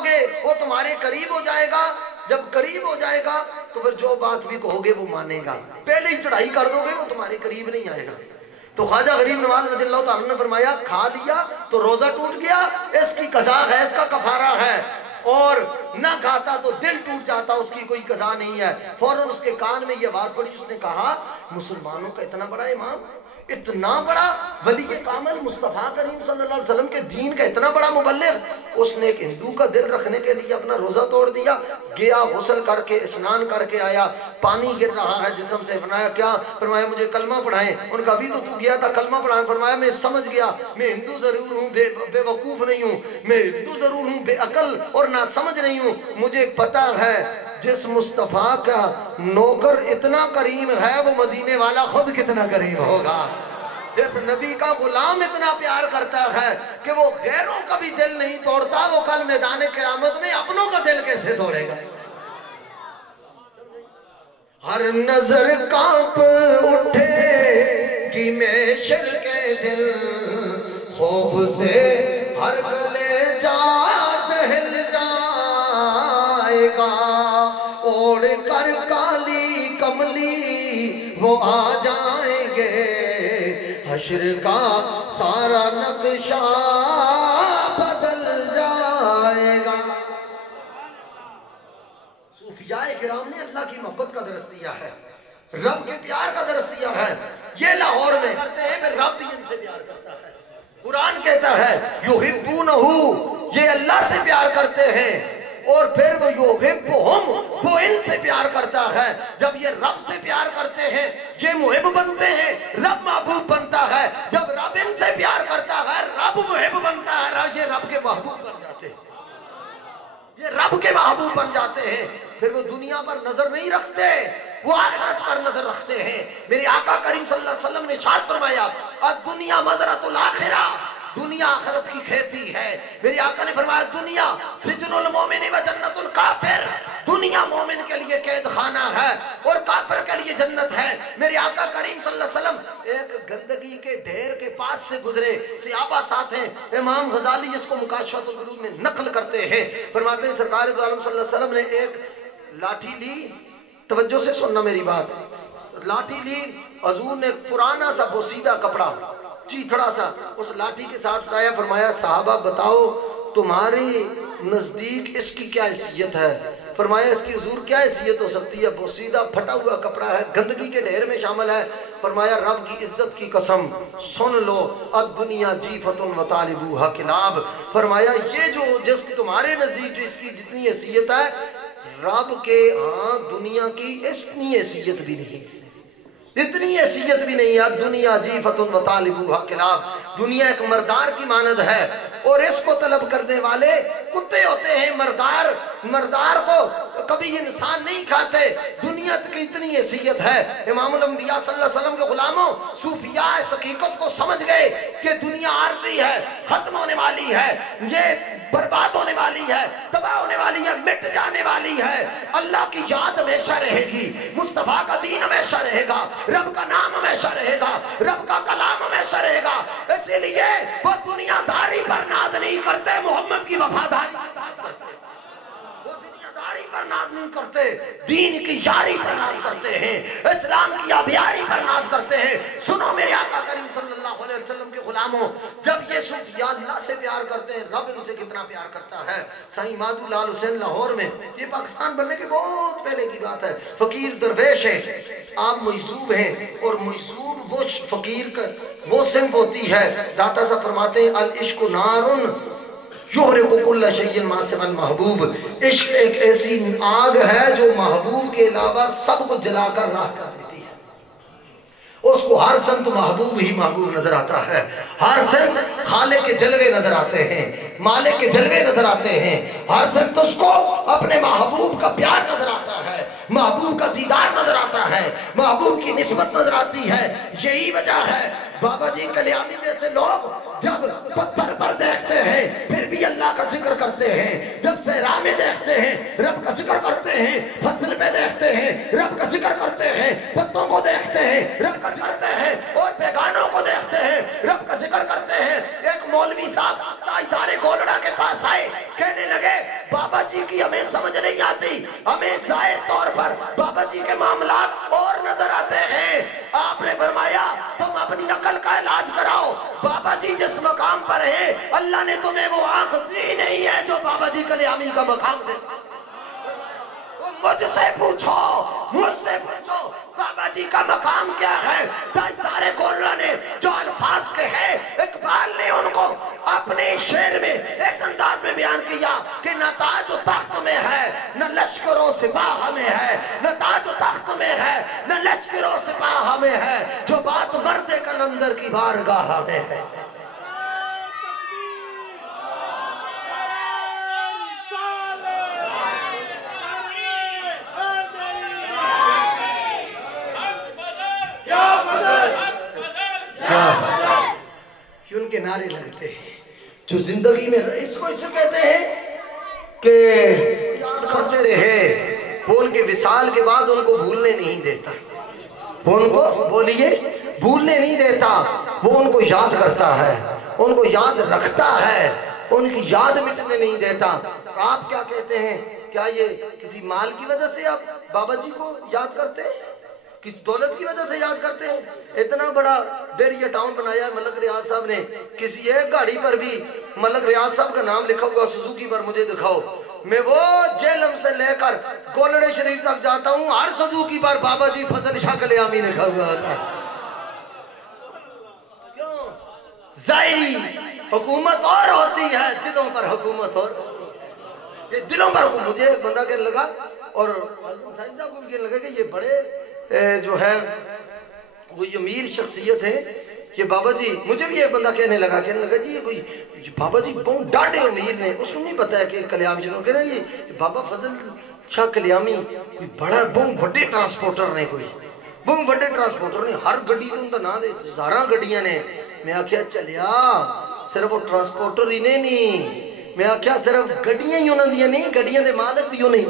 मांगोगे वो तुम्हारे करीब हो जाएगा, जब करीब हो जाएगा तो फिर जो बात भी कहोगे वो मानेगा, पहले ही चढ़ाई कर दोगे वो तुम्हारे करीब नहीं आएगा। तो ख्वाजा गरीब नवाज रज़ियल्लाहु ताला ने फरमाया खा लिया तो रोजा टूट गया, इसकी कज़ा है, इसका कफारा है, और ना खाता तो दिल टूट जाता, उसकी कोई कज़ा नहीं है। फौरन उसके कान में ये बात पड़ी, उसने कहा मुसलमानों का इतना बड़ा इमाम, इतना बड़ा वली कामिल मुस्तफा करीम सल्लल्लाहु अलैहि वसल्लम के दीन का इतना बड़ा मुबल्लिग, उसने एक हिंदू का दिल रखने के लिए अपना रोजा तोड़ दिया। गया गुस्ल करके स्नान करके आया, पानी गिर रहा है जिस्म से। फरमाया क्या? फरमाया मुझे कलमा पढ़ाएं। उनका अभी तो तू गया था कलमा पढ़ाएं। फरमाया मैं समझ गया, मैं हिंदू जरूर हूँ, बेवकूफ नहीं हूँ, मैं हिंदू जरूर हूँ, बेअकल और ना समझ नहीं हूँ। मुझे पता है जिस मुस्तफा का नौकर इतना करीम है वो मदीने वाला खुद कितना करीम होगा। जिस नबी का गुलाम इतना प्यार करता है कि वो गैरों का भी दिल नहीं तोड़ता, वो कल मैदान क़यामत में अपनों का दिल कैसे तोड़ेगा। हर नजर कांप उठे कि महशर के दिल, खौफ से हर कलेजा दहल जाएगा। ओढ़ कर काली कमली वो आ जाएंगे, हश्र का सारा नक्शा बदल जाएगा। सूफियाए किराम ने अल्लाह की मोहब्बत का दर्स दिया है, रब के प्यार का दर्स दिया है। ये लाहौर में करते हैं, फिर रब भी इनसे प्यार करता है। कुरान कहता है युहिब्बूनहु, ये अल्लाह से प्यार करते हैं, और फिर वो युहिब्बुहुम, वो इनसे प्यार करता है। जब ये रब से प्यार करते हैं ये मुहिब बनते हैं, रब महबूब बनता है। जब रब इनसे प्यार करता है रब मुहिब बनता है, ये रब के महबूब बन जाते हैं, ये रब के महबूब बन जाते हैं। फिर वो दुनिया पर नजर नहीं रखते, वो आखिरत पर नजर रखते हैं। मेरे आका करीम सल्लल्लाहु अलैहि वसल्लम ने इरशाद फरमाया दुनिया मज़रअतुल आखिरा, दुनिया आखिरत की खेती है। मेरे आका ने फरमाया दुनिया सिजनुल मोमिन व जन्नतुल काफिर, दुनिया मोमिन के लिए कैद खाना है और काफिर के लिए जन्नत है। मेरे आका करीम सल्लल्लाहु अलैहि वसल्लम एक गंदगी के ढेर के पास से गुजरे, सहाबा साथ हैं, इमाम गजाली इसको मुकाशफतुल कुलूब में नकल करते हैं। फरमाते हैं सरकार दो आलम सल्लल्लाहु अलैहि वसल्लम ने एक लाठी ली, तवज्जो से सुनना मेरी बात, लाठी ली, हुजूर ने पुराना सा बोसीदा कपड़ा चीथड़ा सा उस लाठी के साथ उठाया। फरमाया साहबा बताओ तुम्हारे नजदीक इसकी क्या हैसियत है? फरमाया इसकी हुजूर क्या हैसियत हो सकती है, बोसीदा फटा हुआ कपड़ा है, गंदगी के ढेर में शामिल है। फरमाया रब की इज्जत की कसम सुन लो, अब दुनिया जीफतुन व तालिबूहा किलाब। फरमाया ये जो जिस तुम्हारे नजदीक जो इसकी जितनी हैसियत है, रब के हाँ दुनिया की इतनी हैसियत भी नहीं, इतनी हैसियत भी नहीं है। दुनिया जीफतुन व तालिबूहा किलाब, दुनिया एक मर्दार की मानद है और इसको तलब करने वाले कुत्ते होते हैं। मर्दार को कभी इंसान नहीं खाते। दुनिया की इतनी हैसियत है। इमामुल अंबिया सल्लल्लाहु अलैहि वसल्लम के गुलामों सूफिया इस हकीकत को समझ गए कि दुनिया आर्जी है, खत्म होने वाली है, ये बर्बाद होने वाली है, तबाह होने वाली है, मिट जाने वाली है। अल्लाह की याद हमेशा रहेगी, मुस्तफा का दीन हमेशा रहेगा, रब का नाम हमेशा रहेगा, रब का कलाम हमेशा रहेगा। इसीलिए वो दुनियादारी पर नाज नहीं करते, मोहम्मद की वफादारी करते। वो दुनियादारी पर नाज नहीं करते, दीन की यारी पर नाज करते हैं, इस्लाम की आबियारी पर नाज करते हैं। सुनो मेरे आका करीम सल्लल्लाहु अलैहि वसल्लम के गुलामों, जब ये सूफिया अल्लाह से प्यार करते हैं, रब इनसे कितना प्यार करता है। साईं माधु लाल हुसैन लाहौर में, ये पाकिस्तान बनने के बहुत पहले की बात है, फकीर दरवेश है, आप महसूब हैं, और महसूब वो फकीर का वो सिंफ होती है। दाता साहब फरमाते हैं अल इश्क नारुन युहरिकु कुल्ल शैइन मा सिवल महबूब। इश्क एक ऐसी आग है जो महबूब के अलावा सब कुछ जलाकर राख कर देती है। उसको हर संत महबूब ही महबूब नजर आता है, हर संत खालिक के जलवे नजर आते हैं, मालिक के जलवे नजर आते हैं। हर संत उसको अपने महबूब का प्यार नजर आता है, महबूब का दीदार नजर आता है, महबूब की निस्बत नजर आती है। यही वजह है बाबा जी कल्याणी जैसे लोग जब पत्थर पर देखते हैं फिर भी अल्लाह का जिक्र करते हैं, जब सहरा में देखते हैं रब का जिक्र करते हैं, फसल में देखते हैं रब का जिक्र करते हैं, पत्तों को देखते हैं रब का जिक्र करते हैं, और बेगानों को देखते हैं रब का जिक्र करते हैं। एक मौलवी साहब ताजदारे गोलड़ा के पास आए, कहने लगे बाबा जी की हमें समझ नहीं आती, हमें जाहिर तौर पर बाबा जी के मामलात और नजर आते हैं। आपने फरमाया तुम अपनी अकल का इलाज कराओ। बाबा जी जिस मकाम पर है, अल्लाह ने तुम्हें वो आंख दी नहीं है जो बाबा जी कल्यामी का मकाम दे। मुझसे पूछो, मुझसे पूछो बाबा जी का मकाम क्या है। तारे कोल्ला ने जो अल्फाज के हैं, इकबाल ने उनको अपने शेर में इस अंदाज में बयान किया कि न ताज तख्त में है, न लश्करों सिपाह में है, न ताज तख्त में है, न लश्करों सिपाह में है, जो बात मर्द कलंदर की बारगाह में है। उनके नारे लगते हैं जो जिंदगी में इसको कहते हैं कि याद करते रहे, वो उनके विसाल के बाद उनको भूलने नहीं देता, वो उनको बोलिए भूलने नहीं देता, वो उनको याद करता है, उनको याद रखता है, उनकी याद मिटने नहीं देता। आप क्या कहते हैं, क्या ये किसी माल की वजह से आप बाबा जी को याद करते हैं, किस दौलत की वजह से याद करते हैं? इतना बड़ा बेरिया टाउन बनाया है मलक रियाज साहब ने, किसी एक गाड़ी पर भी मलक रियाज साहब का नाम लिखा हुआ सुजुकी पर मुझे दिखाओ। मैं वो जेलम से लेकर गोलड़े शरीफ तक जाता हूँ, हर सुजुकी पर बाबा जी फजल शाह कल्यामी लिखा हुआ होता है। क्यों? जाहिरी हुकूमत और होती है, दिलों पर हुकूमत और, ये दिलों पर हुकूमत। मुझे एक बंदा कहने लगा और साहिब साहब को कहने लगा कि ये बड़े जो है वो अमीर शख्सियत है कि बाबा जी, मुझे भी एक बंदा कहने लगा जी ये कोई बाबा जी बहुत डांटे अमीर ने, उसको नहीं पता है कि कल्यामी शुरू कह रहे ये बाबा फजल शाह कल्यामी कोई बड़ा बहुत बड़े ट्रांसपोर्टर ने, कोई बहुत बड़े ट्रांसपोर्टर ने, हर गड्डी तो उनका नाम दे, 1000 गड्डियां ने। मैं आख्या चलिया सिर्फ वो ट्रांसपोर्टर ही नहीं, मैं आख्या सिर्फ गड्डियां ही उन्होंने नहीं, गड्डियां दे मालिक भी नहीं,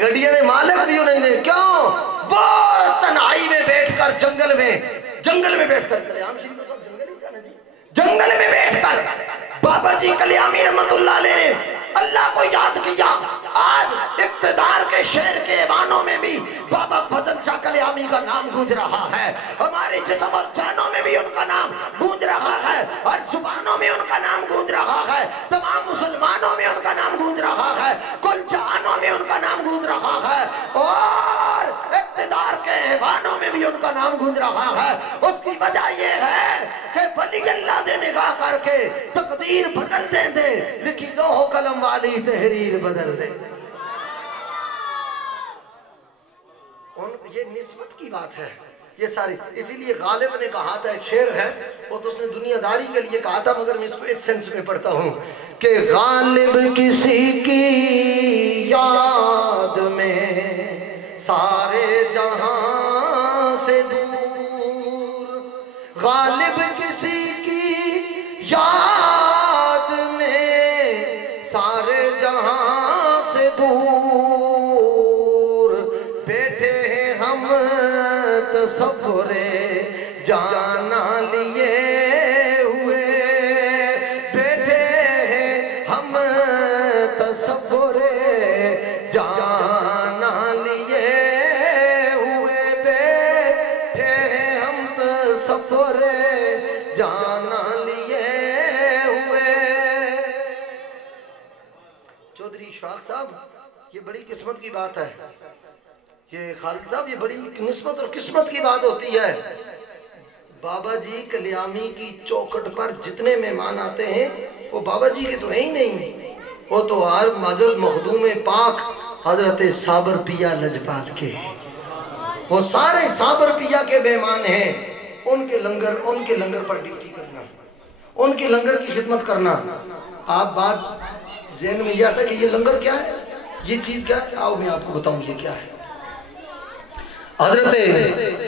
गड्डियां दे मालिक भी नहीं दे। क्यों? वो तन्हाई में बैठकर जंगल में बैठकर, जंगल में बैठकर बाबा जी कल्यामी रहमतुल्लाह अलैह ने अल्लाह को याद किया। आज इक्तिदार के शहर के ऐवानों में भी बाबा फजल शाह कल्यामी का नाम गूंज रहा है, हमारे जिस्म और जानों में भी उनका नाम गूंज रहा है, हर जुबानों में उनका नाम गूंज रहा है, तमाम मुसलमानों में उनका नाम गूंज रहा है, कुल जहानों में उनका नाम गूंज रहा है, और इक्तिदार के ऐवानों में भी उनका नाम गूंज रहा है। उसकी वजह यह है कि वली अल्लाह दे निगाह करके तकदीर बदल दे, लिखी लोहो कलम वाली तहरीर बदल दे। ये निस्बत की बात है ये सारी, इसीलिए गालिब ने कहा था, एक शेर है वो तो उसने दुनियादारी के लिए कहा था, मगर मैं इसको इस सेंस में पढ़ता हूँ कि गालिब किसी की याद में सारे जहां से दूर, गालिब किसी की याद में सारे जहां से दूर, बैठे हैं हम तसव्वुरे जाना लिए हुए, बैठे हैं हम तसव्वुरे जाना लिए हुए, बैठे हैं हम तसव्वुरे जाना लिए हुए। चौधरी इशफाक साहब, ये बड़ी किस्मत की बात है, ये खालिद साहब ये बड़ी निस्बत और किस्मत की बात होती है। बाबा जी कल्यामी की चौखट पर जितने मेहमान आते हैं वो बाबा जी के तो है ही नहीं, वो तो हर मदद मखदूम पाक हजरत साबर पिया लजपाल के, वो सारे साबर पिया के मेहमान हैं। उनके लंगर पर ड्यूटी करना, उनके लंगर की खिदमत करना। आप बात ज़हन में यह आता कि ये लंगर क्या है, ये चीज क्या है, आओ मैं आपको बताऊं ये क्या है। हजरत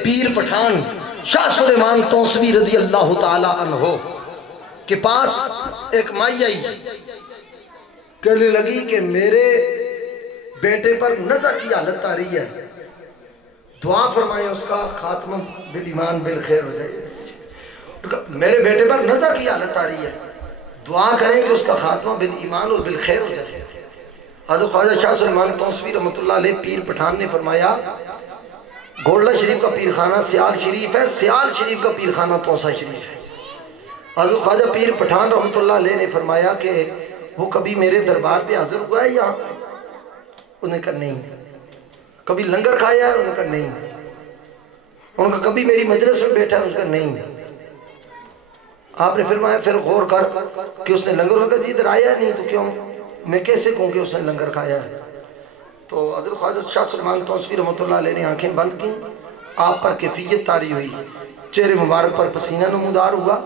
पीर पठान शाह सुलेमान तौसवी रजी अल्लाह ताला अन्हो के पास एक माई आई, कहने लगी कि मेरे बेटे पर नज़र की हालत आ रही है, दुआ फरमाए उसका खात्मा बिल ईमान बिल खैर हो जाए। मेरे बेटे पर नज़र की हालत आ रही है, دعا کریں کہ اس کا خاتمہ بالایمان اور بالخیر ہو جائے۔ حضرت خواجہ شاہ سلیمان توسوی رحمۃ اللہ علیہ پیر پٹھان نے فرمایا گولڈا شریف کا پیر خانہ سیال شریف ہے، سیال شریف کا پیر خانہ توسا شریف ہے۔ حضرت خواجہ پیر پٹھان رحمۃ اللہ علیہ نے فرمایا کہ وہ کبھی میرے دربار پہ حاضر ہوا ہے یا؟ انہوں نے کہا نہیں۔ کبھی لنگر کھایا ہے؟ انہوں نے کہا نہیں۔ ان کا کبھی میری مجلس میں بیٹھا ہے؟ اس کا نہیں۔ آپ نے فرمایا پھر غور کر کہ اس نے لنگر کہا جی ادھر آیا نہیں تو کیوں میں کیسے کہوں کہ اس نے لنگر کھایا ہے؟ تو حضرت خواجہ شاہ سلیمان توسوی رحمۃ اللہ علیہ نے آنکھیں بند کی، آپ پر کیفیت طاری ہوئی، چہرے مبارک پر پسینہ نمودار ہوا،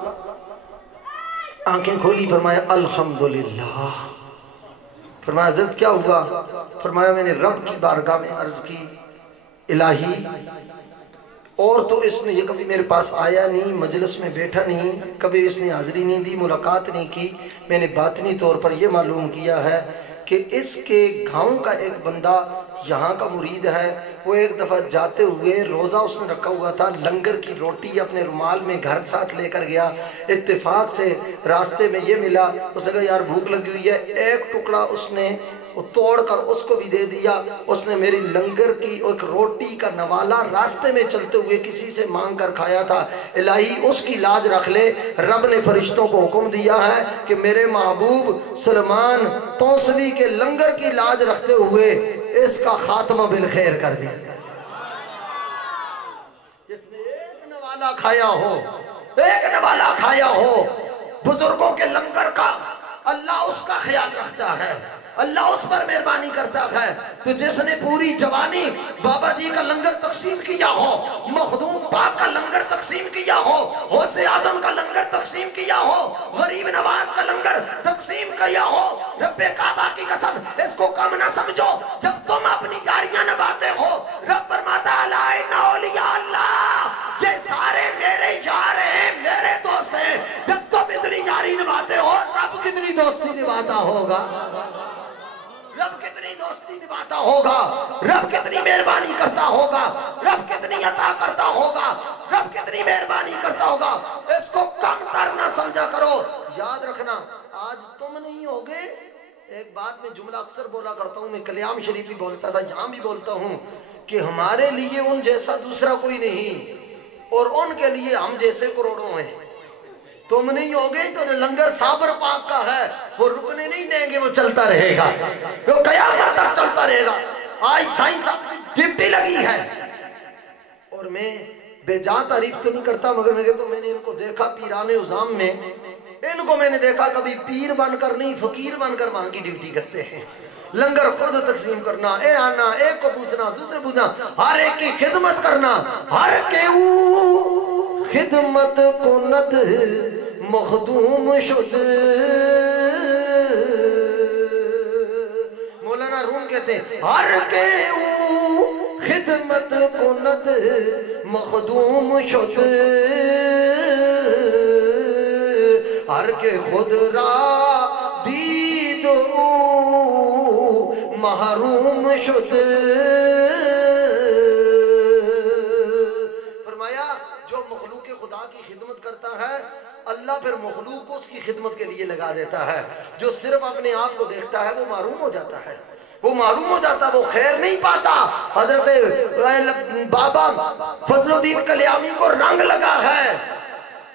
آنکھیں کھولی، فرمایا الحمدللہ۔ فرمایا حضرت کیا ہوا؟ فرمایا میں نے رب کی بارگاہ میں عرض کی الہی اور تو اس نے یہ کبھی میرے پاس آیا نہیں، مجلس میں بیٹھا نہیں، کبھی اس نے حاضری نہیں دی، ملاقات نہیں کی، میں نے باطنی طور پر یہ معلوم کیا ہے کہ اس کے گاؤں کا ایک بندہ یہاں کا مرید ہے، وہ ایک دفعہ جاتے ہوئے روزہ اس نے رکھا ہوا تھا، لنگر کی روٹی اپنے رومال میں گھر ساتھ لے کر گیا، اتفاق سے راستے میں یہ ملا، اس نے کہا یار بھوک لگی ہوئی ہے، ایک ٹکڑا اس نے توڑ کر اس کو بھی دے دیا۔ اس نے میری لنگر کی ایک روٹی کا نوالا راستے میں چلتے ہوئے کسی سے مانگ کر کھایا تھا، الہی اس کی لاج رکھ لے۔ رب نے فرشتوں کو حکم دیا ہے کہ میرے محبوب سلیمان توسوی کے لنگر کی لاج رکھتے ہوئے اس کا خاتمہ بالخیر کر دیا۔ جس نے ایک نوالا کھایا ہو، ایک نوالا کھایا ہو بزرگوں کے لنگر کا، اللہ اس کا خیال رکھتا ہے، اللہ اس پر مہربانی کرتا ہے۔ تو جس نے پوری جوانی بابا جی کا لنگر تقسیم کیا ہو، مخدوم پاک کا لنگر تقسیم کیا ہو، غوث اعظم کا لنگر تقسیم کیا ہو، غریب نواز کا لنگر تقسیم کیا ہو، رب کعبہ کی قسم اس کو کم نہ سمجھو جب تم اپنی یاریاں نبھاتے ہو۔ رب فرماتا الا ان اولیاء اللہ، یہ سارے میرے یار ہیں، میرے دوست ہیں۔ جب تم اتنی یاری نبھاتے ہو رب کتنی دوستی نبھاتا ہوگا، رب کتنی دوستی نبھاتا ہوگا، رب کتنی مہربانی کرتا ہوگا، رب کتنی عطا کرتا ہوگا، رب کتنی مہربانی کرتا ہوگا۔ اس کو کم تر نہ سمجھا کرو۔ یاد رکھنا آج تم نہیں ہوگے، ایک بات میں جملہ اکثر بولا کرتا ہوں، میں کلیام شریف بھی بولتا تھا، یہاں بھی بولتا ہوں کہ ہمارے لیے ان جیسا دوسرا کوئی نہیں اور ان کے لیے ہم جیسے کروڑوں ہیں۔ تم نہیں ہوگے تو لنگر صابر پاک کا ہے، وہ رکنے نہیں دیں گے، وہ چلتا رہے گا، وہ قیامت تک چلتا رہے گا۔ آج سائنس ڈپٹی لگی ہے، اور میں بے جا تعریف تو نہیں کرتا مگر میں نے ان کو دیکھا پیران عظام میں، ان کو میں نے دیکھا کبھی پیر بن کر نہیں فقیر بن کر وہاں کی ڈیوٹی کرتے ہیں۔ لنگر خود تقسیم کرنا، اے آنا، ایک کو پوچھنا دوسرے پوچھنا، ہر ایک کی خدمت کرنا، ہر کے خدمت کند مخدوم شد۔ مولانا روم کہتے ہیں ہر کے خدمت کند مخدوم شد، ہر کے خود را دید محروم شد۔ فرمایا جو مخلوق خدا کی خدمت کرتا ہے اللہ پھر مخلوق کو اس کی خدمت کے لیے لگا دیتا ہے۔ جو صرف اپنے آپ کو دیکھتا ہے وہ محروم ہو جاتا ہے، وہ معلوم ہو جاتا، وہ خیر نہیں پاتا۔ حضرت بابا فضل الدین کلیامی کو رنگ لگا ہے،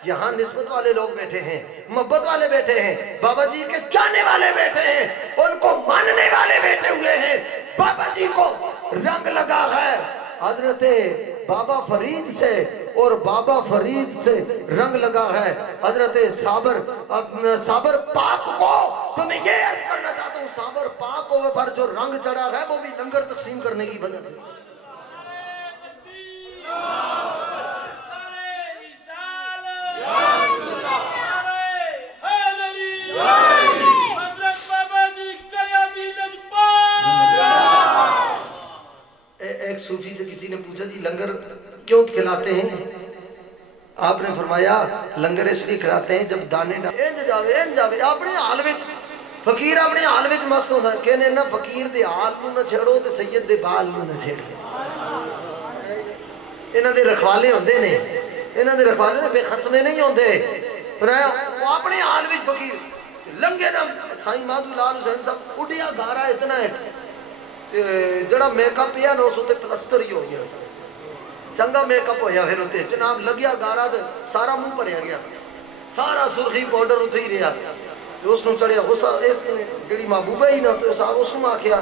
یہاں نسبت والے لوگ بیٹھے ہیں، محبت والے بیٹھے ہیں، بابا جی کے چاہنے والے بیٹھے ہیں، ان کو ماننے والے بیٹھے ہوئے ہیں، بابا جی کو رنگ لگا ہے۔ حضرت بابا فرید سے اور بابا فرید سے رنگ لگا ہے حضرت صابر پاک کو۔ تو میں یہ عرض کرنا چاہتا ہوں صابر پاک کو پر جو رنگ چڑھا ہے وہ بھی لنگر تقسیم کرنے کی وجہ سے۔ ایک صوفی سے کسی نے پوچھا جی لنگر کیوں کھلاتے ہیں؟ آپ نے فرمایا لنگر اس لیے کھلاتے ہیں جب دانے جاوے اپنے حال وچ فقیر اپنے حال وچ مست ہوتا ہے، کہنے نہ فقیر دے حال نو نہ چھیڑو تے سید دے بال نو نہ چھیڑو۔ انہاں دے رکھوالے ہوندے نے، انہاں دے رکھوالے نے بے خسمے نہیں ہوندے، فرمایا وہ اپنے حال وچ فقیر लंघे ना साईं माधू लाल हुसैन साहब उठिया गारा इतना है जड़ा मेकअप है ना उस उत्ते प्लस्तर ही हो गया चंगा मेकअप होया फिर उत्ते जनाब लगिया गारा ते सारा मुंह भरिया गया सारा सुर्खी पाउडर उत्ते ही रहा उसनु चढ़िया उस जी महबूबा ही ना उसनु आख्या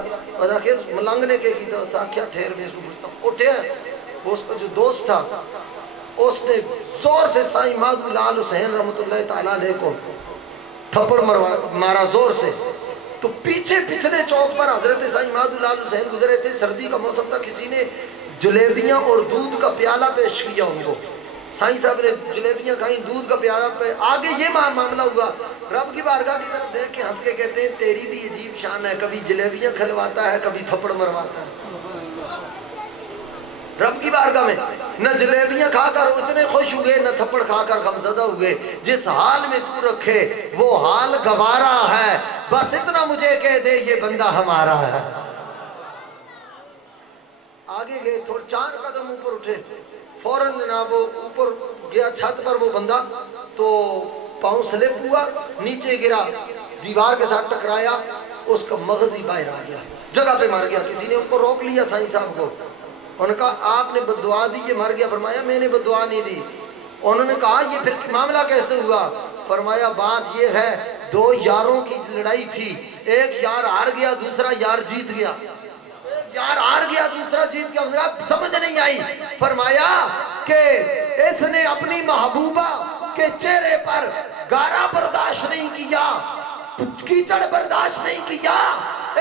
के मलंग ने के आख्या ठहर में उठे उसका जो दोस्त था उसने जोर से साईं माधू लाल हुसैन रहमतुल्लाह ताला अलैह को थप्पड़ मारा जोर से तो पीछे पिछले चौक पर हजरत साईं माधू लाल हुसैन गुजरे थे सर्दी का मौसम था किसी ने जलेबियां और दूध का प्याला पेश किया उनको साईं साहब ने जलेबियां खाई दूध का प्याला पे आगे ये मामला हुआ रब की बारगाह की तरफ देख के हंस के कहते हैं तेरी भी अजीब शान है कभी जलेबियां खिलवाता है कभी थप्पड़ मरवाता है रब की बारगाह में न जलेबियां खाकर इतने खुश हुए न थप्पड़ खाकर गमज़दा हुए जिस हाल में तू रखे वो हाल गवारा है बस इतना मुझे कह दे ये बंदा हमारा है आगे गए थोड़े 4 कदम ऊपर उठे फौरन जनाब वो ऊपर गया छत पर वो बंदा तो पांव स्लिप हुआ नीचे गिरा दीवार के साथ टकराया उसका मगज ही बाहर आ गया जगह पे मर गया किसी ने उनको रोक लिया साईं साहब को उन्होंने कहा आपने बददुआ दी ये मर गया फरमाया मैंने बददुआ नहीं दी उन्होंने कहा ये फिर मामला कैसे हुआ फरमाया बात ये है 2 यारों की लड़ाई थी एक यार हार गया दूसरा यार जीत गया यार हार गया दूसरा जीत गया समझ नहीं आई फरमाया कि इसने अपनी महबूबा के चेहरे पर गारा बर्दाश्त नहीं किया कीचड़ बर्दाश्त नहीं किया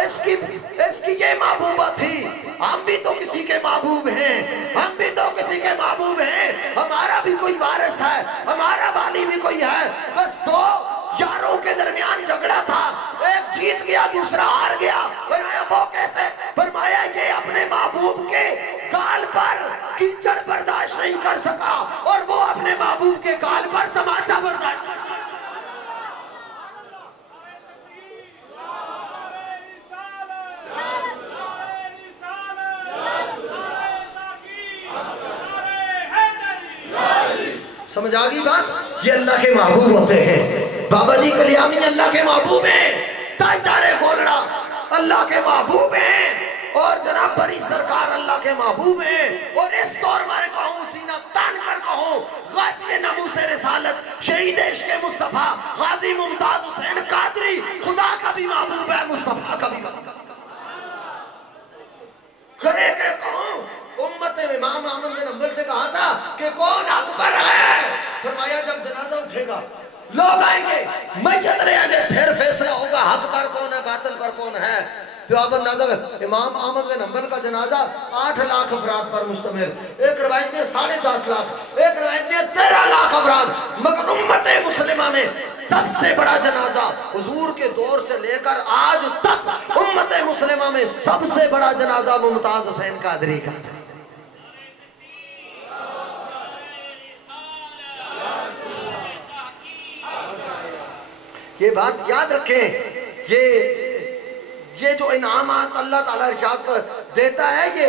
इसकी ये महबूबा थी हम भी तो किसी के महबूब हैं हम भी तो किसी के महबूब हैं हमारा भी कोई वारिस है हमारा वाली भी कोई है बस 2 यारों के दरमियान झगड़ा था एक जीत गया दूसरा हार गया फरमाया वो कैसे फरमाया ये अपने महबूब के गाल पर कीचड़ बर्दाश्त नहीं कर सका और वो अपने महबूब के गाल पर तमाचा बर्दाश्त समझ आ गई बात ये अल्लाह के महबूब होते हैं बाबा जी कलियामी अल्लाह के महबूब हैं ताजदारे गोलड़ा अल्लाह के महबूब हैं और जनाब बरी सरकार अल्लाह के महबूब हैं और इस दौर में कहूँ सीना तान कर कहूँ गाजी नमूसे रिसालत शहीद इश्क़ मुस्तफा गाजी मुमताज हुसैन कादरी खुदा का भी महबूब है मुस्तफा का भी करे के कहूँ उम्मत इमाम अहमद बिन हंबल से कहा था कि कौन अकबर है फरमाया जब जनाजा उठेगा लोग आएंगे मैयत रहेंगे फिर फैसला होगा हक पर कौन है बातिल पर कौन है तो अब अंदाजा इमाम अहमद बिन हंबल का जनाजा 8 लाख अफराद पर मुश्तमिल एक रिवायत में 10.5 लाख एक रिवायत में 13 लाख अफराद मगर उम्मत मुस्लिमा में सबसे बड़ा जनाजा हुजूर के दौर से लेकर आज तक उम्मत मुस्लिमा में सबसे बड़ा जनाजा मुमताज हुसैन कादरी का था ये बात याद रखें ये जो इनामात अल्लाह ताला इरशाद पर देता है ये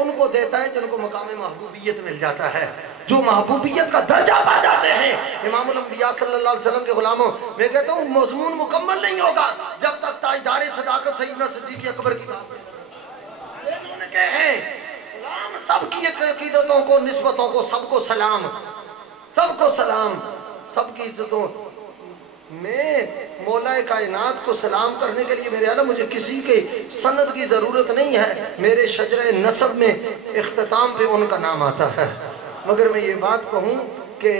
उनको देता है जिनको मकाम महबूबियत मिल जाता है जो महबूबियत का दर्जा पा जाते हैं इमामुल अंबिया सल्लल्लाहु अलैहि वसल्लम के गुलामों मैं कहता हूँ मजमून मुकम्मल नहीं होगा जब तक ताजदारे सदाकत सैयदना सिद्दीक़ अकबर की बात उन्होंने कहे हैं गुलाम सबकी अकीदतों को निस्बतों को सबको सलाम सबकी इज्जतों मैं मौलाए कायनात को सलाम करने के लिए मेरे आलम मुझे किसी के सनद की ज़रूरत नहीं है मेरे शजरे नसब में इख्तिताम पे उनका नाम आता है मगर मैं ये बात कहूँ कि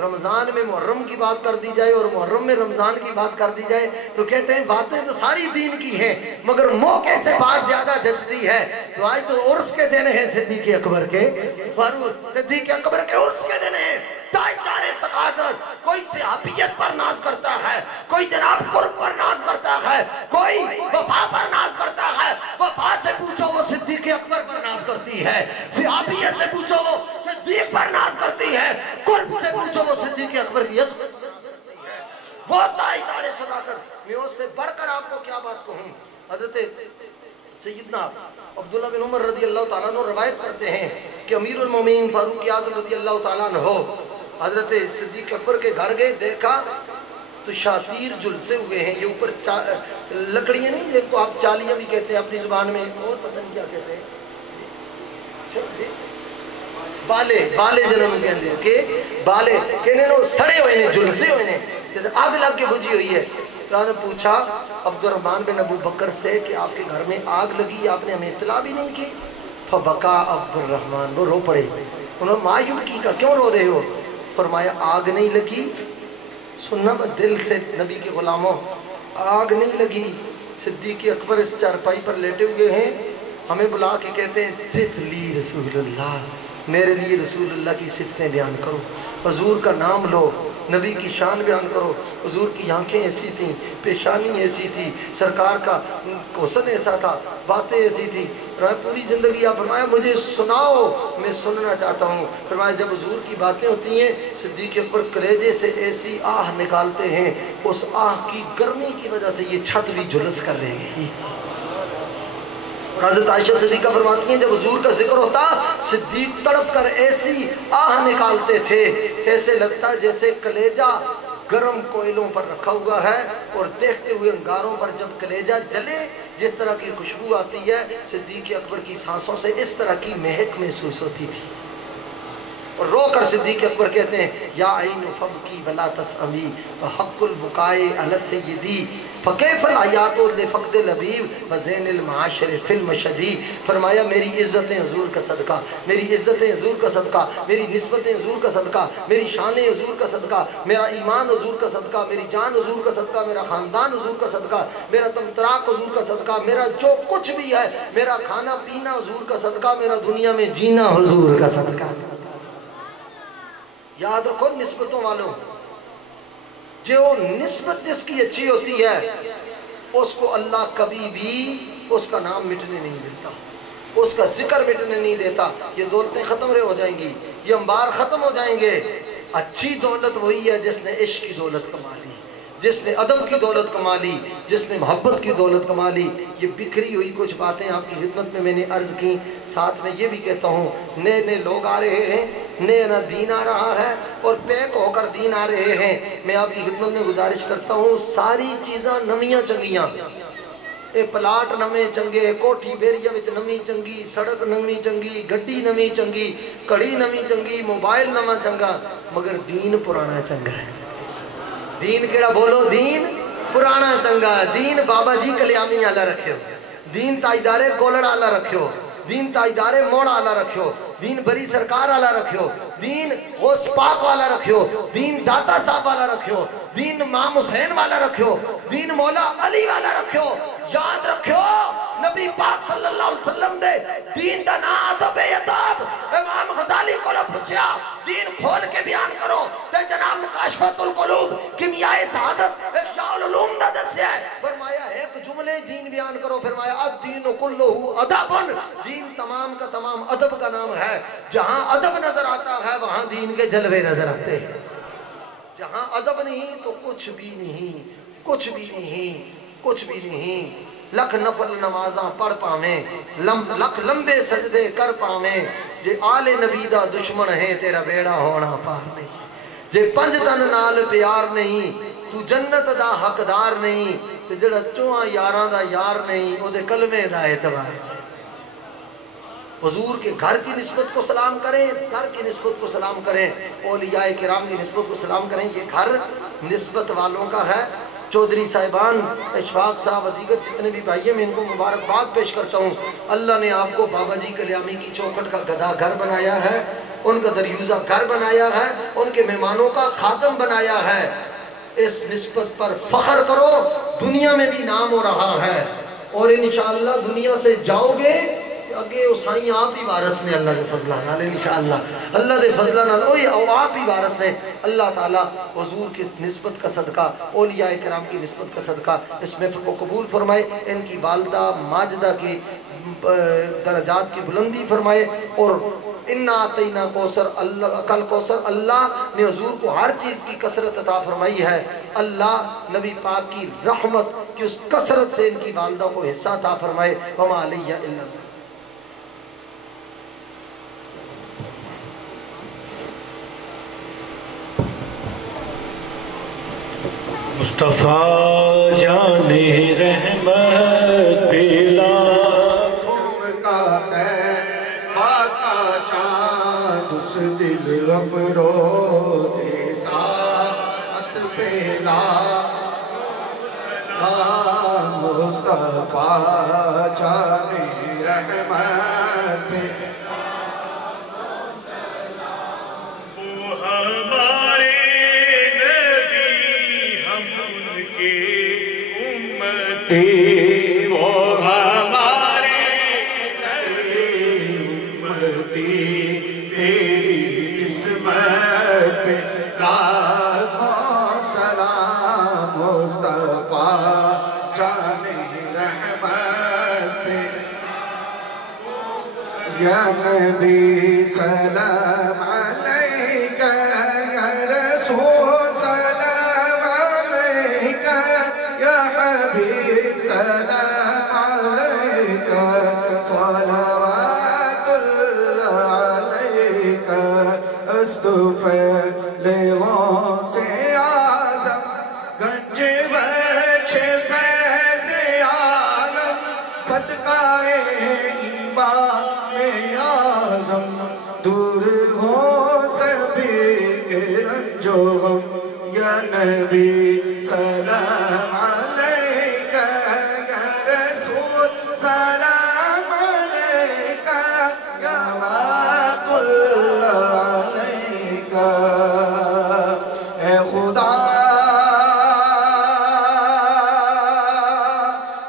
रमज़ान में मुहर्रम की बात कर दी जाए और मुहर्रम में रमज़ान की बात कर दी जाए तो कहते हैं बातें तो सारी दीन की हैं मगर मौके से बात ज़्यादा जचती है तो आज तो उर्स के दिन है सिद्दीक़ अकबर के फारूक सिद्दीक़ अकबर के उर्स के दिन है ताजदारे सकादत कोई सहाबियत पर नाज करता है कोई जनाब कुर्ब पर नाज करता है कोई वफा पर नाज करता है वफा से पूछो वो सिद्दीक़ अकबर पर नाज करती है सहाबियत से पूछो वो सिद्दीक़ पर नाज करती है कुर्ब से पूछो वो सिद्दीक़ अकबर की वो ताजदारे सदाकत मैं उससे बढ़कर आपको क्या बात कहूँ हज़रत सैयदना अब्दुल्लाह बिन उमर रज़ी अल्लाह तआला अन्हु रवायत करते हैं कि अमीरुल मोमिनीन फारूक आज़म रज़ी अल्लाह तआला अन्हु हजरत सिद्दीक़ अकबर के घर गए देखा تو شاطیر جلسے ہوئے ہیں، یہ اوپر لکڑیاں نہیں جن کو آپ چالیاں بھی کہتے ہیں اپنی زبان میں، اور پتہ نہیں کیا کہتے ہیں، بالے جنہوں نے کہتے ہیں کہ بالے کہنے نو سڑے ہوئے ہیں، جلسے ہوئے ہیں، جیسے آگ لگ کے بجھی ہوئی ہے۔ تو انہوں نے پوچھا عبد الرحمن بن ابو بکر سے کہ آپ کے گھر میں آگ لگی، آپ نے ہمیں اطلاع بھی نہیں کی؟ فبکا عبد الرحمن، وہ رو پڑے۔ انہوں نے ما یبکی کا، کیوں رو رہے ہو؟ فرمایا آگ نہیں لگی، سننا میں دل سے نبی کے غلاموں، آگ نہیں لگی، صدیق اکبر اس چارپائی پر لیٹے ہوئے ہیں، ہمیں بلا کے کہتے ہیں صف لی رسول اللہ، میرے لیے رسول اللہ کی صفتیں بیان کرو، حضور کا نام لو، نبی کی شان بیان کرو۔ حضور کی آنکھیں ایسی تھیں، پیشانی ایسی تھی، سرکار کا حسن ایسا تھا، باتیں ایسی تھی، پوری زندگی آپ فرمایا مجھے سناؤ، میں سننا چاہتا ہوں۔ فرمایا جب حضور کی باتیں ہوتی ہیں صدیق اکبر کلیجے سے ایسی آہ نکالتے ہیں، اس آہ کی گرمی کی وجہ سے یہ چھت بھی جھلس کر رہ گئی۔ حضرت عائشہ صدیقہ فرماتی ہیں جب حضور کا ذکر ہوتا صدیق تڑپ کر ایسی آہ نکالتے تھے، ایسے لگتا جیسے کلیجہ گرم کوئلوں پر رکھا ہوا ہے، اور دیکھتے ہوئے انگاروں پر جب کلیجہ جلے جس طرح کی خوشبو آتی ہے، صدیق اکبر کی سانسوں سے اس طرح کی مہک محسوس ہوتی تھی۔ اور رو کر صدیق اکبر کہتے ہیں یا عین فبکی ولا تسأمی وحق البکائے علی السیدی فکیف الحیات لفقد لبیب وزین المعاشر فی المشدی۔ فرمایا میری عزتیں حضور کا صدقہ، میری عزتیں حضور کا صدقہ، میری نسبتیں حضور کا صدقہ، میری شانیں حضور کا صدقہ، میرا ایمان حضور کا صدقہ، میری جان حضور کا صدقہ، میرا خاندان حضور کا صدقہ، میرا تمطراق حضور کا صدقہ، میرا جو کچھ بھی ہے، میرا کھانا پینا حضور کا صدقہ، میرا دنیا میں جینا حضور کا صدقہ۔ یاد رکھو نسبتوں والوں، جو نسبت جس کی اچھی ہوتی ہے اس کو اللہ کبھی بھی اس کا نام مٹنے نہیں دیتا، اس کا ذکر مٹنے نہیں دیتا۔ یہ دولتیں ختم ہو جائیں گی، یہ انبار ختم ہو جائیں گے، اچھی دولت وہی ہے جس نے عشق کی دولت کما لی، جس نے ادب کی دولت کما لی، جس نے محبت کی دولت کما لی۔ یہ بکھری ہوئی کچھ باتیں آپ کی خدمت میں نے عرض کی، ساتھ میں یہ بھی کہتا ہوں نئے نئے لوگ آ رہے ہیں، نیا دین آ رہا ہے اور پیک ہو کر دین آ رہے ہیں۔ میں آپ کی خدمت میں گزارش کرتا ہوں ساری چیزاں نمیاں چنگیاں، اے پلاٹ نمے چنگے، کوٹھی بیریا وچ نمی چنگی، سڑک نمی چنگی، گڈی نمی چنگی، کڑی نمی چنگی، موبائل نما چنگا، مگر دین پرانا چنگا ہے۔ دین کیڑا بولو، دین پرانا چنگا، دین بابا جی کلیامی آلہ رکھو، دین تائیدارے گولڑ آلہ رکھو، دین تائیدارے موڑ آلہ رکھو، دین بری سرکار والا رکھو، دین غوث پاک والا رکھو، دین داتا صاحب والا رکھو، دین امام حسین والا رکھو، دین مولا علی والا رکھو۔ یاد رکھو نبی پاک صلی اللہ علیہ وسلم دے دین دا نا ادب ادب۔ امام غزالی کو لو پوچھیا دین کھول کے بیان کرو تے جناب مکاشفت القلوب کیمیائے سعادت احیاء العلوم دا دسیا ہے، فرمایا ایک جملے دین بیان کرو، فرمایا الدین کلہ ادب، دین تمام کا تمام ادب کا نام ہے۔ جہاں ادب نظر آتا ہے وہاں دین کے جلوے نظر آتے ہیں، جہاں ادب نہیں تو کچھ بھی نہیں، کچھ بھی نہیں، کچھ بھی نہیں۔ لکھ نفل نمازاں پڑھ پاویں، لکھ لمبے سجدے کر پاویں، جے آل نبی دا دشمن ہے تیرا بیڑا ہونا پار نہیں، جے پنج تن نال پیار نہیں تو جنت دا حقدار نہیں، تے جڑا چواں یاراں دا یار نہیں او دے کلمے دا اعتبار ہے۔ حضور کے گھر کی نسبت کو سلام کریں، گھر کی نسبت کو سلام کریں، اولیاء کرام کی نسبت کو سلام کریں۔ یہ گھر نسبت والوں کا ہے۔ چودھری صاحبان، اشفاق صاحب، دیگر جتنے بھی بھائی ہیں میں ان کو مبارکباد پیش کرتا ہوں۔ اللہ نے آپ کو بابا جی کلیامی کی چوکھٹ کا گدھا گھر بنایا ہے، ان کا دریوزہ گھر بنایا ہے، ان کے مہمانوں کا خادم بنایا ہے۔ اس نسبت پر فخر کرو، دنیا میں بھی نام ہو رہا ہے، اور انشاءاللہ دنیا سے جاؤ گے اگے اسائیں آپ ہی وارث نے اللہ دے فضلہ نال، انشاءاللہ اللہ دے فضلہ نال آپ ہی وارث نے۔ اللہ تعالیٰ حضور کی نسبت کا صدقہ، اولیاء کرام کی نسبت کا صدقہ اس محفل کو قبول فرمائے، ان کی والدہ ماجدہ کی درجات کی بلندی فرمائے، اور اِنَّا آتَيْنَا کوثر، اللہ کل کوثر، اللہ نے حضور کو ہر چیز کی کثرت عطا فرمائی ہے۔ اللہ نبی پاک کی رحمت کی اس کثرت سے ان کی والدہ کو حصہ عطا فرمائے۔ وَمَا عَلَيَّ إِلَّا مصطفیٰ جان رحمت پلا چمکاتا ہے باقا چاند اس دل افروز ساعت پلا مصطفیٰ جان رحمت پلا وہ ہمارے نبی ہم ان کے امتی وہ ہمارے نبی امتی تیری قسمت پہ لاکھوں سلام مصطفیٰ جان رحمت پہ یا نبی سلام علیکہ یا رسول سلام علیکہ یا حبیب سلام علیکہ صلوات اللہ علیکہ استفلیغوں سے آزم گنج بخش فیض عالم صدقہ امام اعظم دور ہو سبھی کے رنج و غم یا نبی سلام علیکہ یا رسول سلام علیکہ یا وقت اللہ علیکہ اے خدا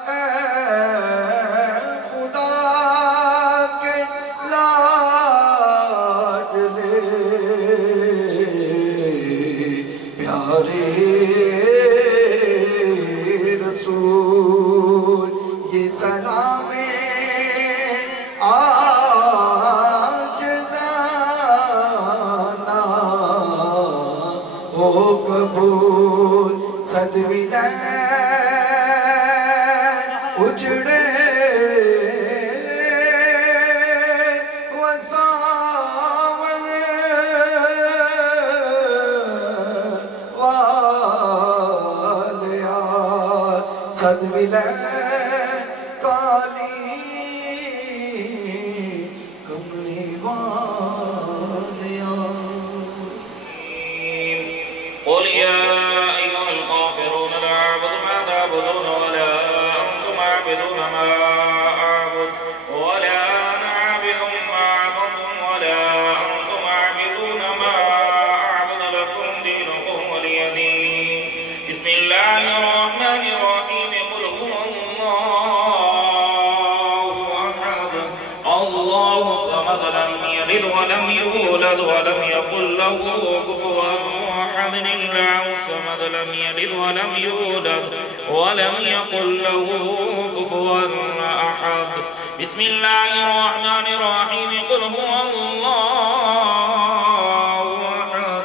اے خدا کے لاڈلے پیارے رسول یہ سلام عاجزانہ ہو قبول صدویلین اجڑے وساون والیات صدویلین کالی کملی والیات قل يا أيها الكافرون لا أعبد ما تعبدون ولا أنتم عابدون ما أعبد ولا أنا عابد ما عبدتم ولا أنتم عابدون ما أعبد لكم دينكم ولي دين بسم الله الرحمن الرحيم قل هو الله أحد الله الصمد لم يلد ولم يولد ولم يكن له كفوا أحد الله الصمد لم يلد ولم يولد ولم يكن له كفوا أحد بسم الله الرحمن الرحيم قل هو الله أحد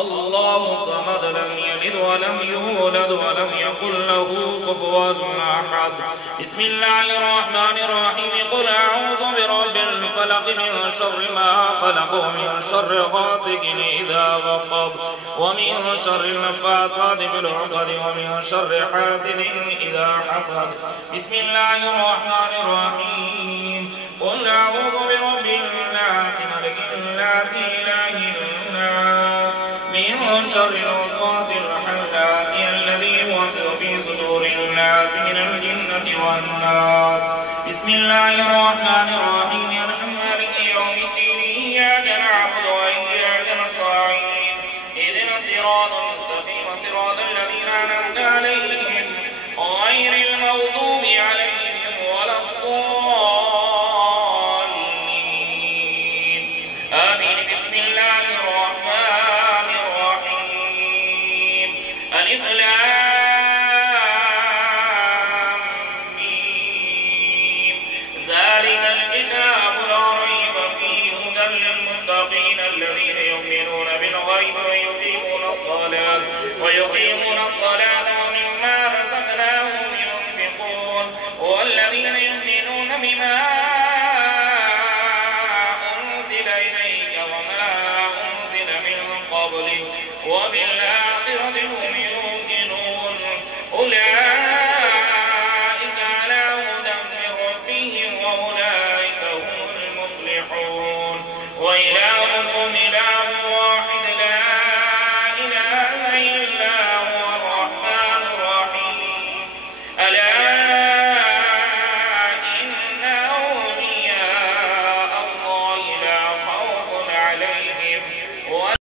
الله الصمد لم يلد ولم يولد ولم يكن له كفوا أحد بسم الله الرحمن الرحيم قل أعوذ برب الفلق من شر ما خلق ومن شر غاسق إذا وقب ومن شر النفاثات في العقد ومن شر حاسد إذا حسد بسم الله الرحمن الرحيم قل أعوذ برب الناس ملك الناس إله الناس من شر الوسواس الخناس الذي يوسوس في صدور الناس من الجنة والناس بسم الله الرحمن الرحيم مالك يوم الدين إياك نعبد وإياك نستعين اهدنا الصراط المستقيم صراط الذين أنعمت عليهم غير المغضوب عليهم ولا الضالين آمين بسم الله الرحمن الرحيم ألف لام ميم ذلك الكتاب وإلى